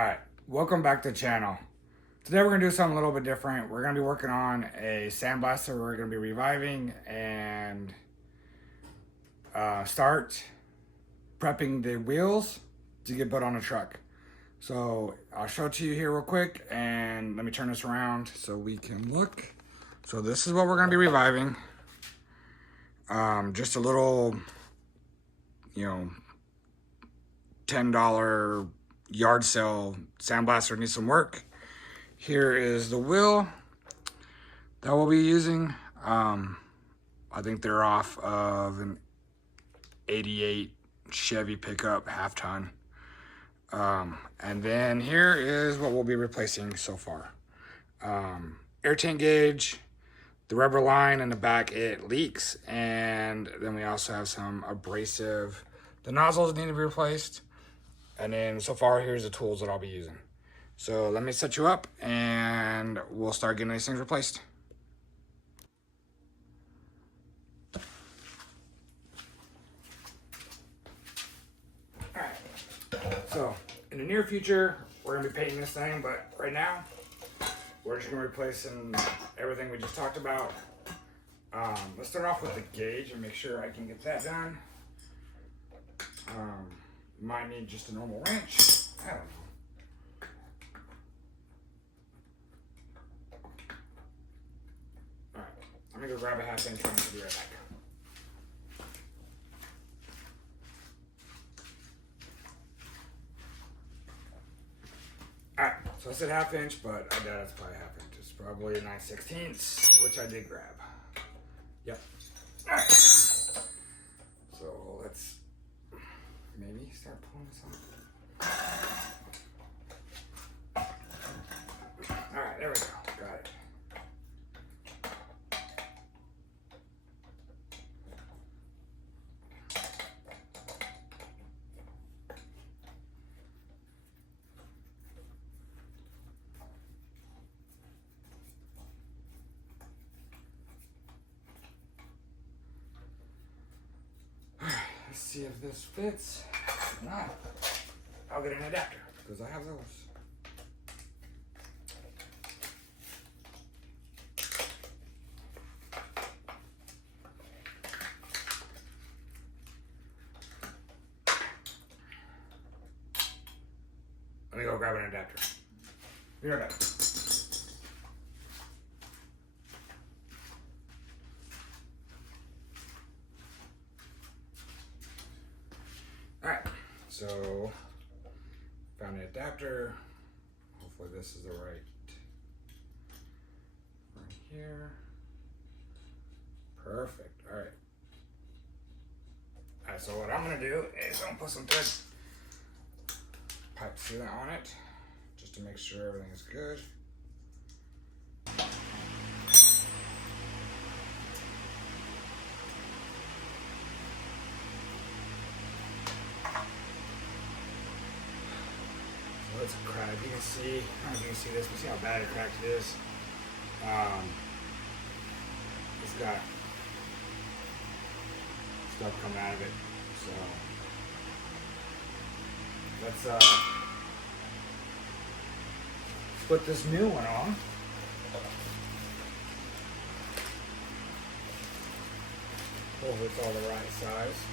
Alright, welcome back to the channel. Today we're going to do something a little bit different. We're going to be working on a Sandblaster. We're going to be reviving and start prepping the wheels to get put on a truck. So I'll show it to you here real quick, and let me turn this around so we can look. So this is what we're going to be reviving. Just a little, $10 yard sale Sandblaster needs some work. Here is the wheel that we'll be using. I think they're off of an 88 Chevy pickup half ton. And then here is what we'll be replacing so far. Air tank gauge, the rubber line in the back, it leaks. And then we also have some abrasive. The nozzles need to be replaced. And then so far, here's the tools that I'll be using. So let me set you up and we'll start getting these things replaced. All right, so in the near future, we're gonna be painting this thing, but right now, we're just gonna replace everything we just talked about. Let's start off with the gauge and make sure I can get that done. Might need just a normal wrench. I don't know. Alright, I'm gonna go grab a 1/2 inch wrench and be right back. Alright, so I said 1/2 inch, but I doubt it's probably 1/2 inch. It's probably a 9/16, which I did grab. Yep. Alright. So let's maybe start pulling this off. All right, there we go. Got it. All right, let's see if this fits. If not, I'll get an adapter because I have those. Let me go grab an adapter. Be right back. Alright, so found an adapter. Hopefully this is the right here. Perfect. Alright. Alright, so what I'm gonna do is I'm gonna put some thread pipe sealant on it just to make sure everything is good. So it's cracked. You can see, I don't know if you can see this, but see how bad it cracked it is. It's got stuff coming out of it. So let's put this new one on. Hopefully it's all the right size.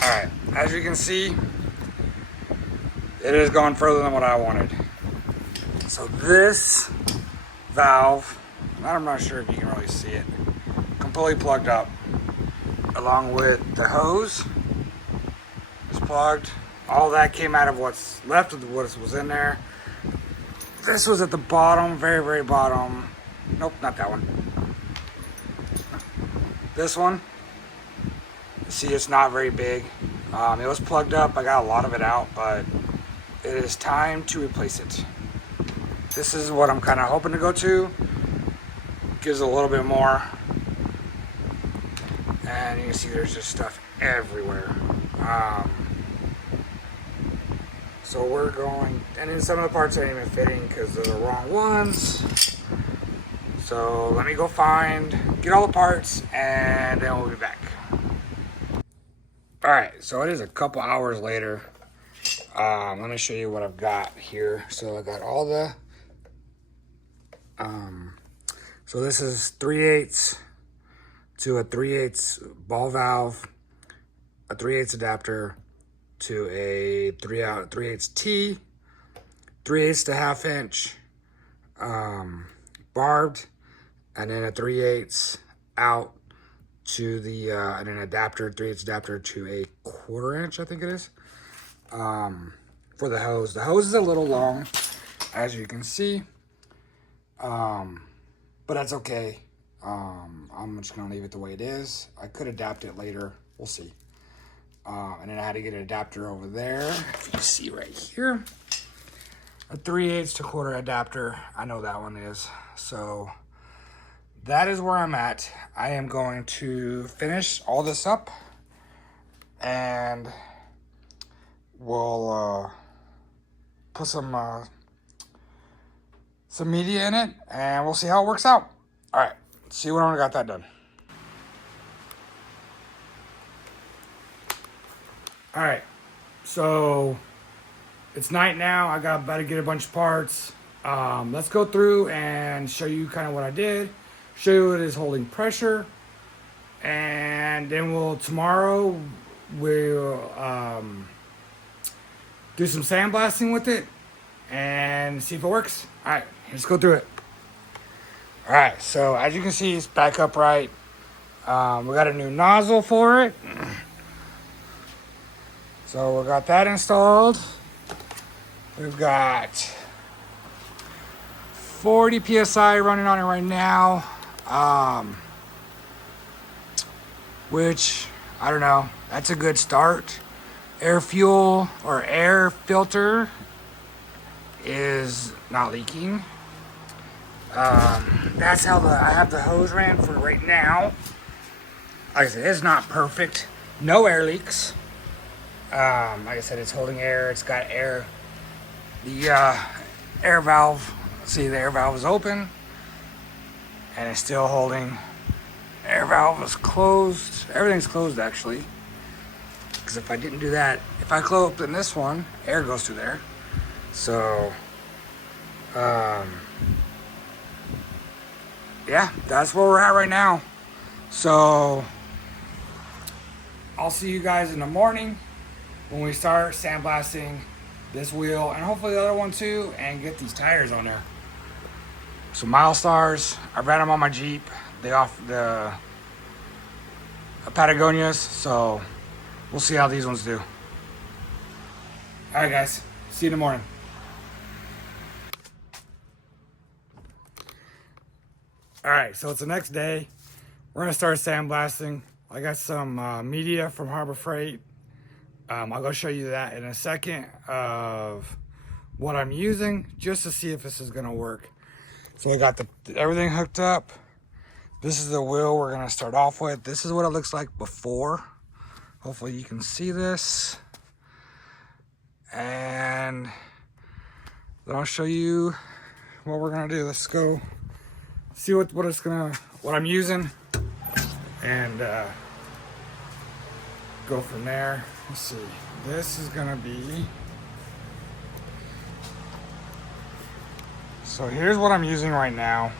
Alright, as you can see, it is going further than what I wanted. So this valve, I'm not sure if you can really see it, completely plugged up. Along with the hose, it's plugged. All that came out of what's left of what was in there. This was at the bottom, very, very bottom. Nope, not that one. This one. See, it's not very big. It was plugged up. I got a lot of it out, but it is time to replace it. This is what I'm kind of hoping to go to. Gives a little bit more. And you can see there's just stuff everywhere. So we're going, and then some of the parts ain't even fitting because they're the wrong ones. So let me go get all the parts, and then we'll be back. All right, so it is a couple hours later. Let me show you what I've got here. So I got all the, so this is 3/8 to a 3/8 ball valve, a 3/8 adapter to a 3/8 T, 3/8 to 1/2 inch, barbed, and then a 3/8 out to the, and an adapter, 3/8 adapter to a 1/4 inch, I think it is, for the hose. The hose is a little long, as you can see, but that's okay. I'm just gonna leave it the way it is. I could adapt it later, we'll see. And then I had to get an adapter over there, if you see right here. A 3/8 to 1/4 adapter, I know that one is. So that is where I'm at. I am going to finish all this up, and we'll put some media in it, and we'll see how it works out. All right, see when I got that done. All right, so it's night now. I got about to get a bunch of parts. Let's go through and show you kind of what I did, show you what is holding pressure, and then tomorrow we'll do some sandblasting with it and see if it works. All right, let's go through it. All right, so as you can see, it's back upright. We got a new nozzle for it. So we got that installed. We've got 40 PSI running on it right now. Which, I don't know, that's a good start. Air fuel or air filter is not leaking. That's how I have the hose ran for right now. Like I said, it's not perfect. No air leaks. Like I said, it's holding air. It's got air. The air valve, see, the air valve is open, and it's still holding. Air valve is closed. Everything's closed, actually. Because if I didn't do that, if I open this one, air goes through there. So, yeah, that's where we're at right now. So, I'll see you guys in the morning when we start sandblasting this wheel and hopefully the other one too, and get these tires on there. So Milestars, I ran them on my Jeep. They off the Patagonias, so we'll see how these ones do. All right, guys, see you in the morning. All right, so it's the next day. We're gonna start sandblasting. I got some media from Harbor Freight. I'll go show you that in a second of what I'm using just to see if this is gonna work. So I got everything hooked up. This is the wheel we're gonna start off with. This is what it looks like before. Hopefully you can see this. And then I'll show you what we're gonna do. Let's go see what I'm using, and go from there. Let's see. This is gonna be. So here's what I'm using right now.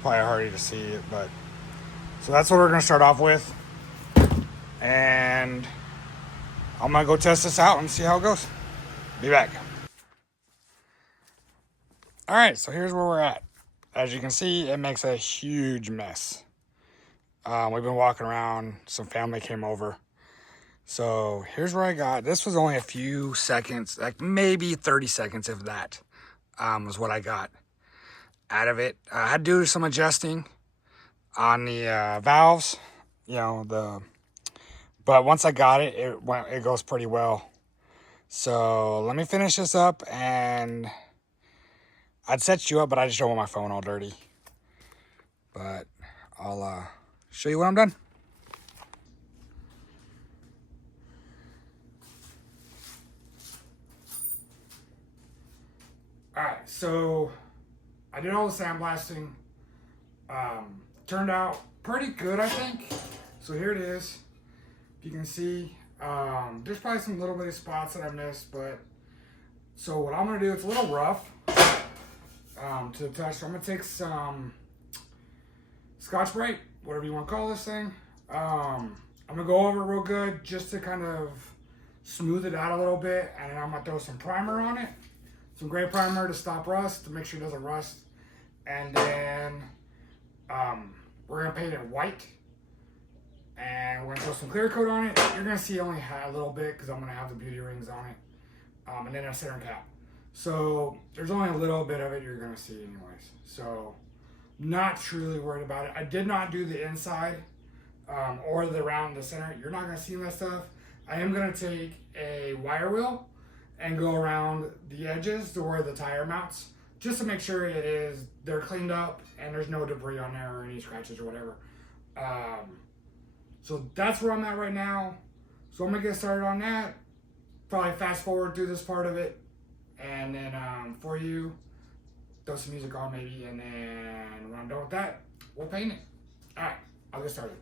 Probably hard to see it, but so that's what we're gonna start off with, and I'm gonna go test this out and see how it goes. Be back. All right, so here's where we're at. As you can see, it makes a huge mess. We've been walking around. Some family came over. So here's where I got. This was only a few seconds, like maybe 30 seconds, if that, was what I got out of it. I had to do some adjusting on the valves, but once I got it, it goes pretty well. So let me finish this up, and I'd set you up, but I just don't want my phone all dirty. But I'll show you when I'm done. I did all the sandblasting. Turned out pretty good, I think. So here it is. If you can see, there's probably some little bitty spots that I missed, but so what I'm gonna do, it's a little rough to the touch. So I'm gonna take some Scotch-Brite, whatever you want to call this thing. I'm gonna go over it real good just to kind of smooth it out a little bit, and then I'm gonna throw some primer on it, some gray primer to stop rust, to make sure it doesn't rust, and then we're gonna paint it white, and we're gonna throw some clear coat on it. You're gonna see only a little bit because I'm gonna have the beauty rings on it, and then a center cap. So there's only a little bit of it you're gonna see anyways. So not truly worried about it. I did not do the inside or the round the center. You're not gonna see that stuff. I am gonna take a wire wheel and go around the edges to where the tire mounts, just to make sure they're cleaned up and there's no debris on there or any scratches or whatever. So that's where I'm at right now. So I'm gonna get started on that. Probably fast forward through this part of it, and then for you, throw some music on maybe, and then when I'm done with that, we'll paint it. All right, I'll get started.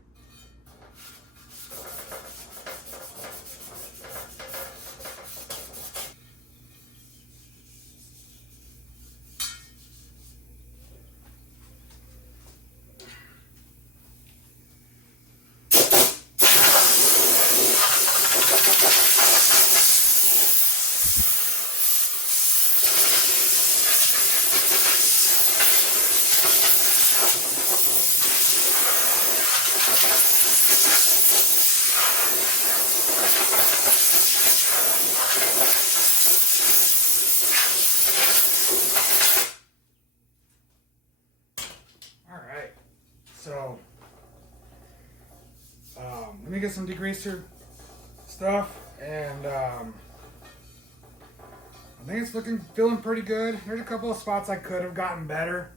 So, let me get some degreaser stuff, and I think it's feeling pretty good. There's a couple of spots I could have gotten better,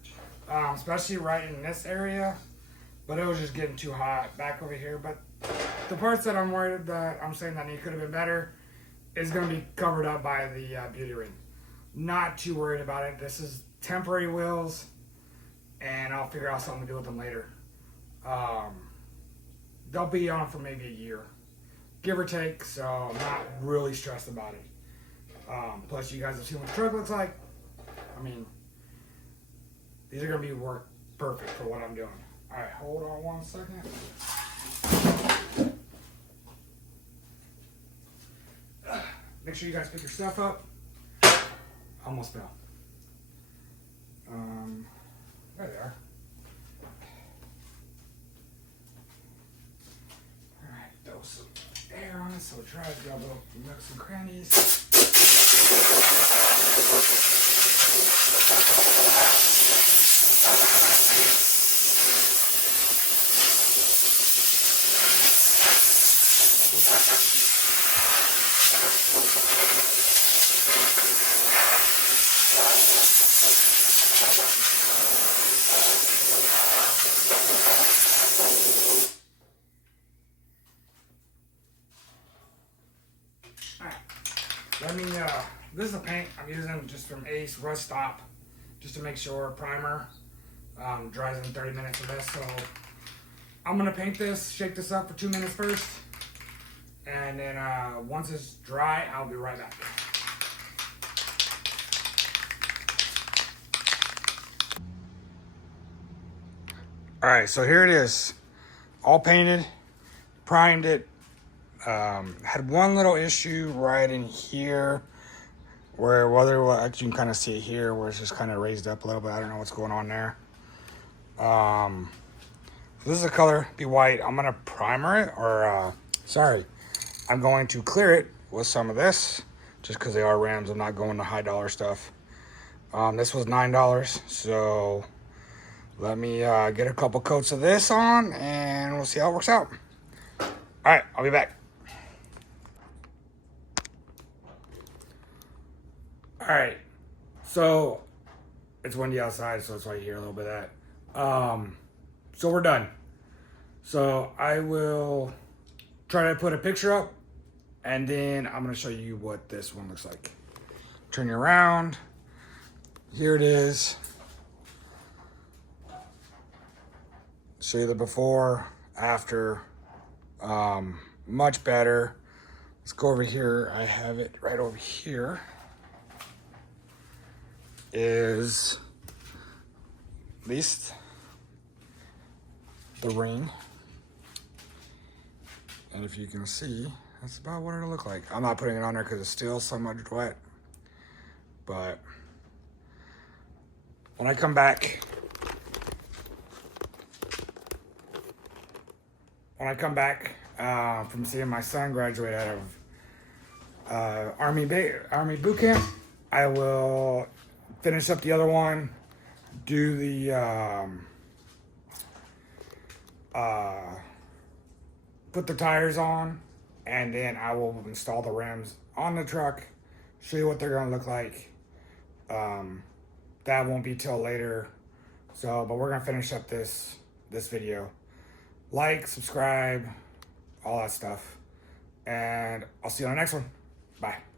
especially right in this area, but it was just getting too hot back over here. But the parts that I'm worried that I'm saying that it could have been better is going to be covered up by the beauty ring. Not too worried about it. This is temporary wheels, and I'll figure out something to do with them later. They'll be on for maybe a year, give or take, so I'm not really stressed about it. Plus, you guys have seen what the truck looks like. I mean, these are going to work perfect for what I'm doing. All right, hold on one second. Make sure you guys pick your stuff up. Almost fell. There they are. Alright, throw some air on it so it dries, grab a little nooks and crannies. This is the paint I'm using just from Ace Rust Stop, just to make sure primer dries in 30 minutes or less. So I'm gonna paint this, shake this up for 2 minutes first, and then once it's dry, I'll be right back. All right, so here it is, all painted, primed it. Had one little issue right in here where you can kind of see it here where it's just kind of raised up a little bit. I don't know what's going on there. This is the color, be white. I'm gonna primer it, or I'm going to clear it with some of this, just because they are Rams. I'm not going to high dollar stuff. This was $9, so let me get a couple coats of this on, and we'll see how it works out. All right, I'll be back. All right, so it's windy outside, so that's why you hear a little bit of that. So we're done. So I will try to put a picture up, and then I'm gonna show you what this one looks like. Turn you around. Here it is. Show you the before, after. Much better. Let's go over here. I have it right over here. Is at least the ring. And if you can see, that's about what it'll look like. I'm not putting it on there because it's still so much wet. But when I come back, from seeing my son graduate out of Army boot camp, I will finish up the other one, do the put the tires on, and then I will install the rims on the truck, show you what they're gonna look like. That won't be till later. So, but we're gonna finish up this video. Like, subscribe, all that stuff. And I'll see you on the next one. Bye.